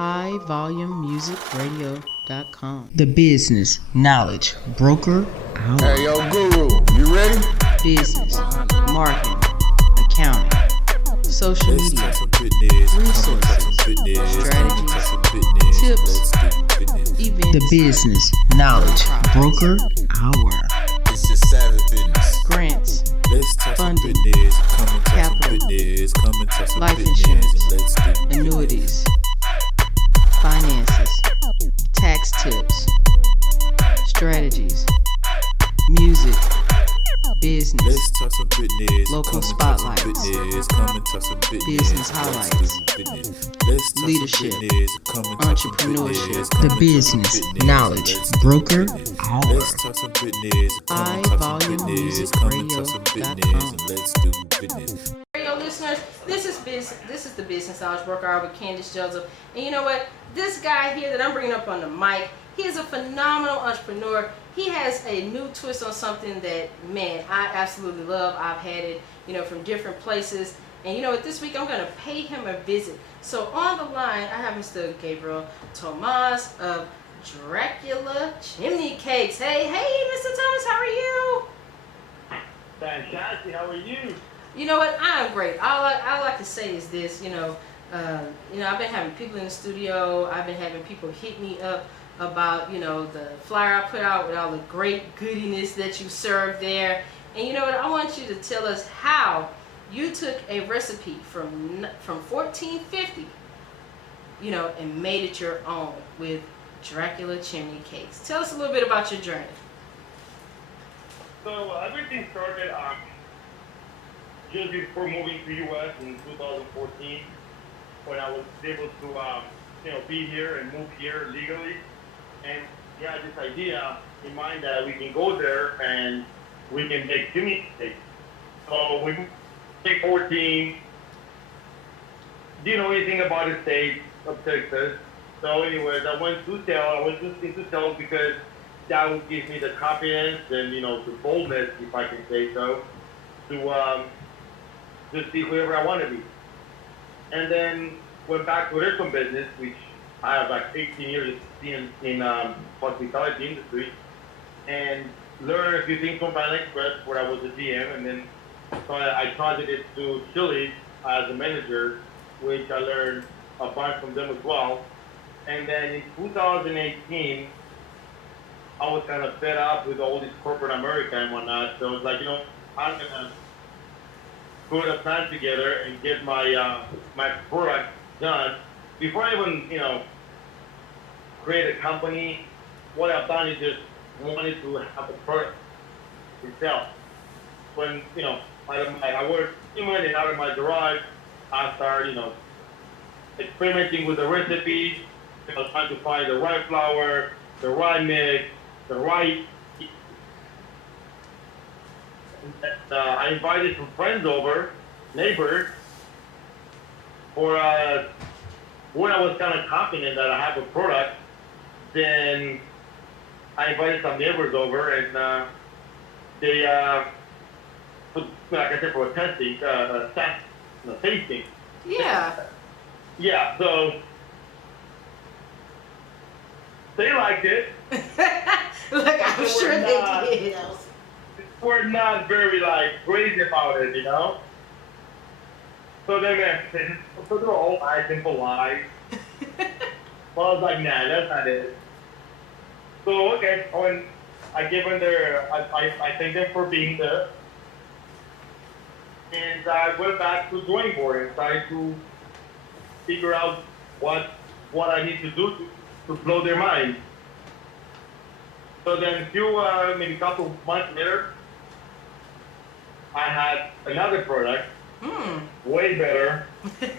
highvolumemusicradio.com. The Business Knowledge Broker Hour. Hey, yo, Guru, you ready? Business, marketing, accounting, social media, resources, strategies, tips, events. The Business Knowledge Broker Hour. It's just savage business. Grants, funding, capital, life insurance, annuities, finances, tax tips, strategies, music, business, local spotlights, business highlights, leadership, entrepreneurship. The Business Knowledge Broker Hour. highvolumemusicradio.com. Radio listeners, this is the Business Knowledge Broker Hour with Candace Joseph. And you know what? This guy here that I'm bringing up on the mic, he is a phenomenal entrepreneur. He has a new twist on something that, man, I absolutely love. I've had it, from different places. And you know what? This week I'm going to pay him a visit. So on the line, I have Mr. Gabriel Tomas of Dracula Chimney Cakes. Hey, Mr. Thomas, how are you? Fantastic. How are you? You know what? I am great. All I like to say is this. I've been having people in the studio. I've been having people hit me up about the flyer I put out with all the great goodiness that you serve there. And you know what? I want you to tell us how you took a recipe from 1450, and made it your own with Dracula Chimney Cakes. Tell us a little bit about your journey. So everything started just before moving to U.S. in 2014, when I was able to be here and move here legally. And we had this idea in mind that we can go there and we can make chimney cakes. So we moved in 2014, didn't know anything about the state of Texas. So anyways, I went to sales because that would give me the confidence and, the boldness, if I can say so, to just be whoever I want to be. And then went back to restaurant business, which I have like 18 years experience in hospitality industry, and learned a few things from Pan Express where I was a GM, and then I transited to Chili's as a manager, which I learned a bunch from them as well. And then in 2018, I was kind of fed up with all this corporate America and whatnot, so I was like, I'm gonna put a plan together and get my my product done. Before I even, create a company, what I've done is just wanted to have a product itself. When, I work in and out of my garage, I started, experimenting with the recipes, trying to find the right flour, the right mix, the right. I invited some friends over, neighbors, for when I was kind of confident that I have a product, then I invited some neighbors over, and they, like I said, for a tasting, tasting. Yeah. Yeah, so they liked it. Look, I'm sure they did. We're not very, crazy about it, So then so they're all nice and polite. Well, I was like, nah, that's not it. So, okay, when I gave them I thanked them for being there. And I went back to the drawing board and tried to figure out what I need to do to blow their mind. So then maybe a couple months later, I had another product, way better,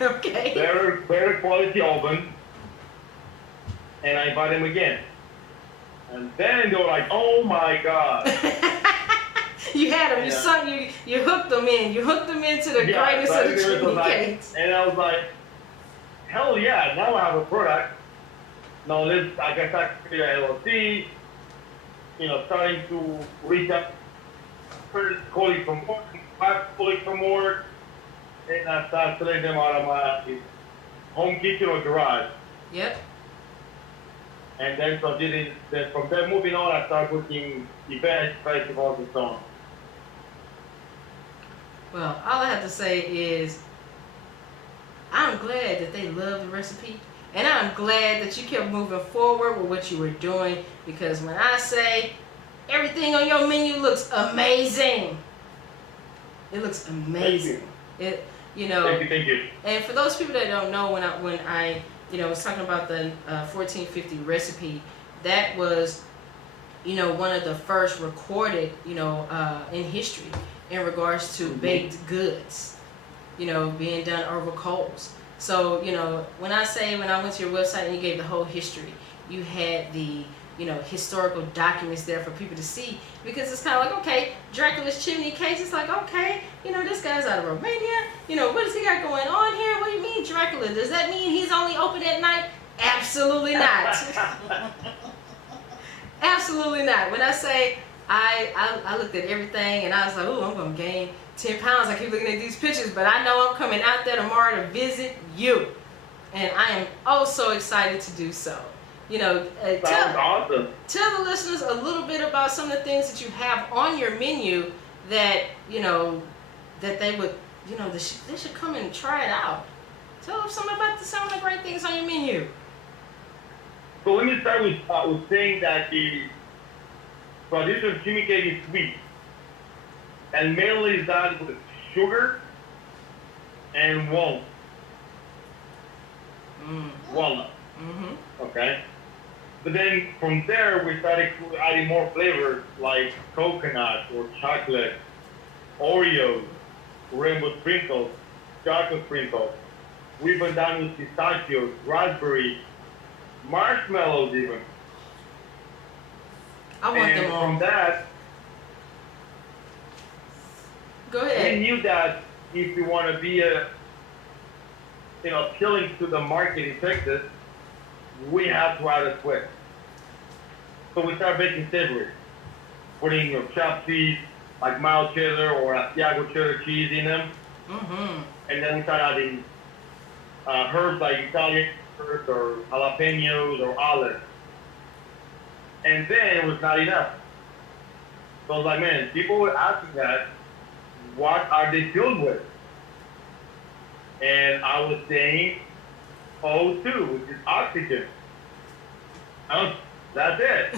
okay, better quality oven, and I invited them again. And then they were like, "Oh my God!" You had them. You hooked them in. You hooked them into the greatness of the chimney cakes. And I was like, "Hell yeah! Now I have a product. Now I guess I create an LLC. Starting to reach out, first colleagues from work, 5 colleagues from work, and I started selling them out of my home kitchen or garage. Yep. And then from there moving on, I started booking events, festivals, and so on. Well, all I have to say is I'm glad that they love the recipe, and I'm glad that you kept moving forward with what you were doing, because when I say everything on your menu looks amazing, it looks amazing. It, you know. Thank you. And for those people that don't know, when I was talking about the 1450 recipe, that was, one of the first recorded, in history in regards to baked goods, being done over coals. So, when I went to your website and you gave the whole history, you had the, historical documents there for people to see, because it's kind of like, okay, Dracula's Chimney case, it's like, okay, this guy's out of Romania, what does he got going on here? What do you mean Dracula? Does that mean he's only open at night? Absolutely not. Absolutely not. When I say I looked at everything and I was like, oh, I'm going to gain 10 pounds. I keep looking at these pictures, but I know I'm coming out there tomorrow to visit you. And I am oh so excited to do so. Sounds awesome. Tell the listeners a little bit about some of the things that you have on your menu that, that they would, they should come and try it out. Tell them some of the great things on your menu. So let me start with saying that the traditional chimney cake is sweet, and mainly is done with sugar and walnut. Walnut. Mm-hmm. Okay. But then from there we started adding more flavors like coconut or chocolate, Oreos, rainbow sprinkles, chocolate sprinkles. We've been done with pistachios, raspberry, marshmallows even. I want them all. From that, Go ahead. we knew that if we want to be appealing to the market in Texas, we have to add a twist. So we start making savory, putting chopped cheese like mild cheddar or Asiago cheddar cheese in them, and then we start adding herbs like Italian herbs or jalapenos or olives. And then it was not enough. So I was like, man, people were asking that, what are they filled with? And I was saying O2, which is oxygen. That's it.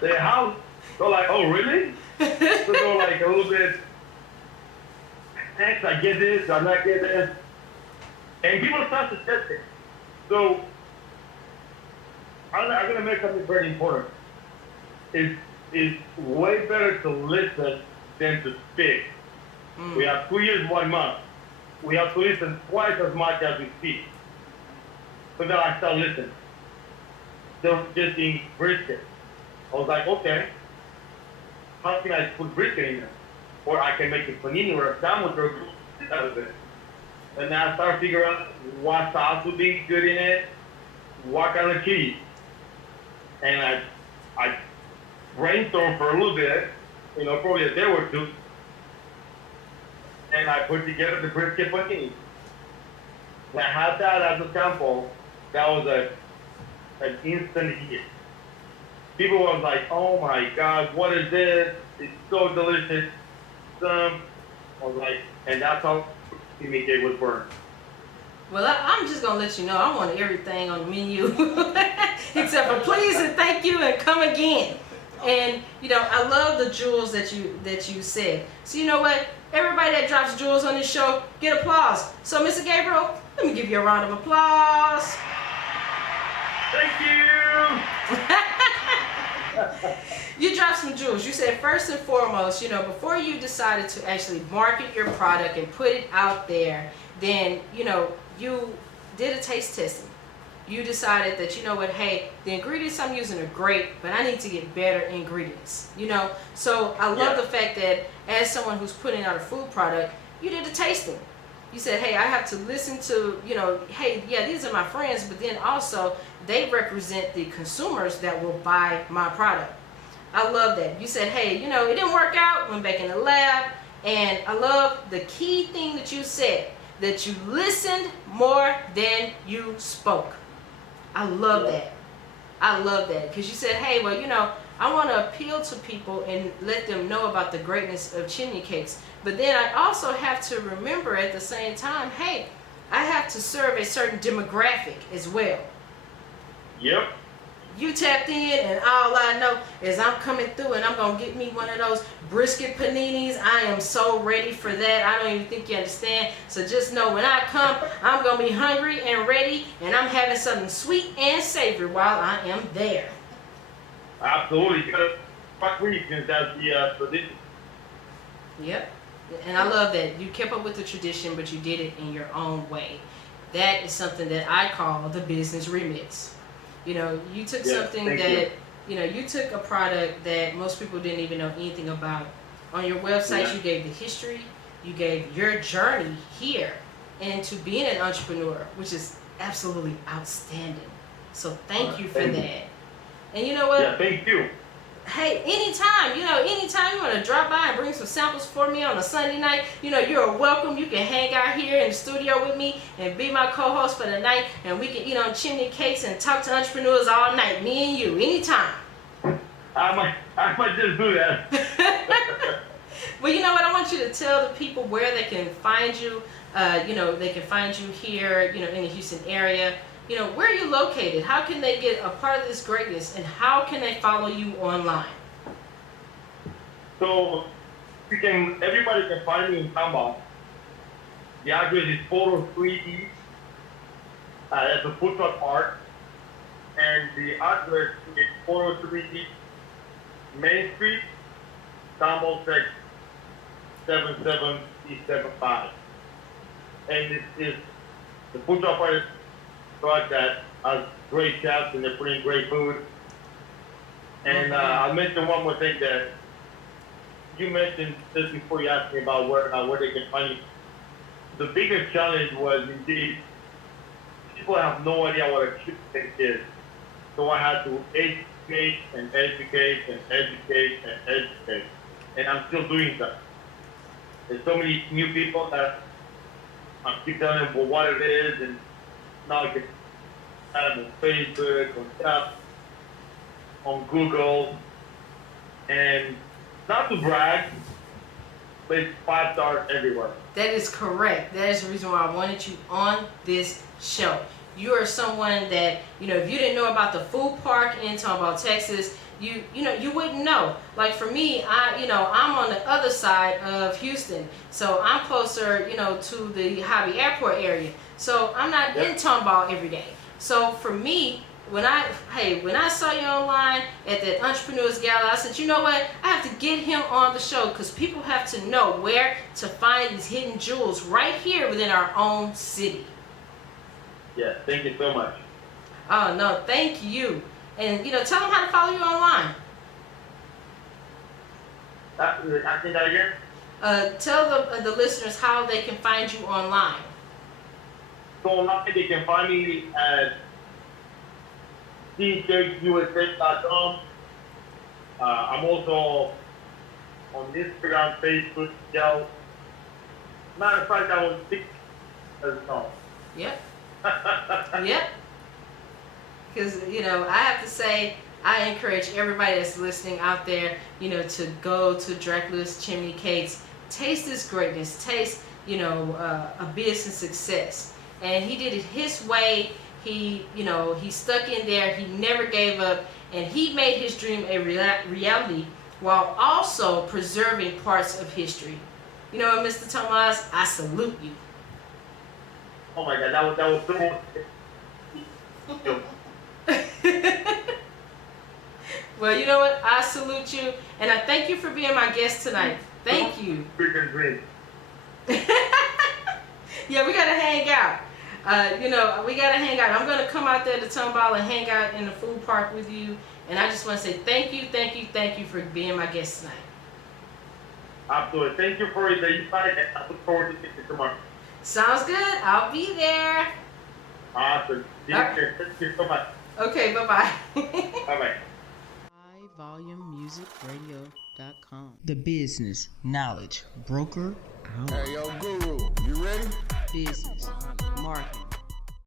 They how? So like, oh really? So go like a little bit, thanks, I get this, I'm not getting this. And people start to test it. So I'm going to make something very important. It's way better to listen than to speak. We have 2 years, 1 month. We have to listen twice as much as we speak. So then I started listening. So just in brisket. I was like, okay, how can I put brisket in there? Or I can make a panini or a sandwich or that was it. And then I started figuring out what sauce would be good in it, what kind of cheese. And I brainstormed for a little bit, probably a day or two. And I put together the brisket panini. And I had that as a sample. That was an instant hit. People was like, oh my God, what is this? It's so delicious. I was like, and that's how Chimney cake was born. Well, I'm just gonna let you know I want everything on the menu except for please and thank you and come again. And I love the jewels that you said. So you know what? Everybody that drops jewels on this show get applause. So Mr. Gabriel, let me give you a round of applause. Thank you. You dropped some jewels. You said first and foremost, before you decided to actually market your product and put it out there, then you did a taste testing. You decided that, hey, the ingredients I'm using are great, but I need to get better ingredients, So I love the fact that as someone who's putting out a food product, you did a tasting. You said, hey, I have to listen to, hey, yeah, these are my friends, but then also they represent the consumers that will buy my product. I love that. You said, hey, it didn't work out, went back in the lab, and I love the key thing that you said. that you listened more than you spoke. I love that. I love that. Because you said, hey, well, you know, I want to appeal to people and let them know about the greatness of chimney cakes. But then I also have to remember at the same time, hey, I have to serve a certain demographic as well. Yep. You tapped in, and all I know is I'm coming through and I'm going to get me one of those brisket paninis. I am so ready for that. I don't even think you understand. So just know when I come, I'm going to be hungry and ready, and I'm having something sweet and savory while I am there. Absolutely. Fuck reasons that's the tradition. Yep. And I love that. You kept up with the tradition, but you did it in your own way. That is something that I call the business remix. You know, you took something that, you know, you took a product that most people didn't even know anything about. On your website, you gave the history, you gave your journey here into being an entrepreneur, which is absolutely outstanding. So thank you for that. And you know what? Yeah, thank you. Hey, anytime you want to drop by and bring some samples for me on a Sunday night, you know, you're welcome. You can hang out here in the studio with me and be my co-host for the night, and we can eat on chimney cakes and talk to entrepreneurs all night, me and you, anytime. I might just do that. Well, you know what? I want you to tell the people where they can find you. You know, they can find you here, you know, in the Houston area. You know, where are you located? How can they get a part of this greatness, and how can they follow you online? So, everybody can find me in Tampa. The address is 403 East. That's a food truck park. And the address is 403 East Main Street, Tampa, Texas, 77375. And this is the food truck park that has great chefs and they're putting great food. And I'll mention one more thing that you mentioned just before you asked me about where they can find you. The biggest challenge was indeed people have no idea what a chip cake is. So I had to educate and educate and educate and educate. And I'm still doing that. There's so many new people that I keep telling them what it is, and now I can find them on Facebook, on Tap, on Google, and not to brag, but it's 5 stars everywhere. That is correct. That is the reason why I wanted you on this show. You are someone that, you know, if you didn't know about the food park in Tomball, Texas, you wouldn't know. Like for me, I'm on the other side of Houston, so I'm closer, you know, to the Hobby Airport area. So I'm not in Tomball every day. So for me, when I saw you online at that Entrepreneurs Gala, I said, you know what? I have to get him on the show because people have to know where to find these hidden jewels right here within our own city. Yes, thank you so much. Oh, no, thank you. And, you know, tell them how to follow you online. I think that again? Tell the listeners how they can find you online. So online, they can find me at cjUSA.com. I'm also on Instagram, Facebook, Yelp. Matter of fact, I was TikTok as well. Yep. Yep. Because, you know, I have to say, I encourage everybody that's listening out there, you know, to go to Dracula's Chimney Cakes, taste this greatness, taste, you know, a business success. And he did it his way. He stuck in there. He never gave up. And he made his dream a reality while also preserving parts of history. You know what, Mr. Tomas? I salute you. Oh my God, that was so. Well, you know what? I salute you, and I thank you for being my guest tonight. Thank you. Freaking dream. Yeah, we gotta hang out. We gotta hang out. I'm gonna come out there to Tomball and hang out in the food park with you. And I just want to say thank you for being my guest tonight. Absolutely. Thank you for the invite, and I look forward to seeing you tomorrow. Sounds good. I'll be there. Awesome. Thank you so much. Okay, bye-bye. Bye-bye. HighVolumeMusicRadio.com. The business knowledge broker out. Hey, yo, Guru, you ready? business, marketing,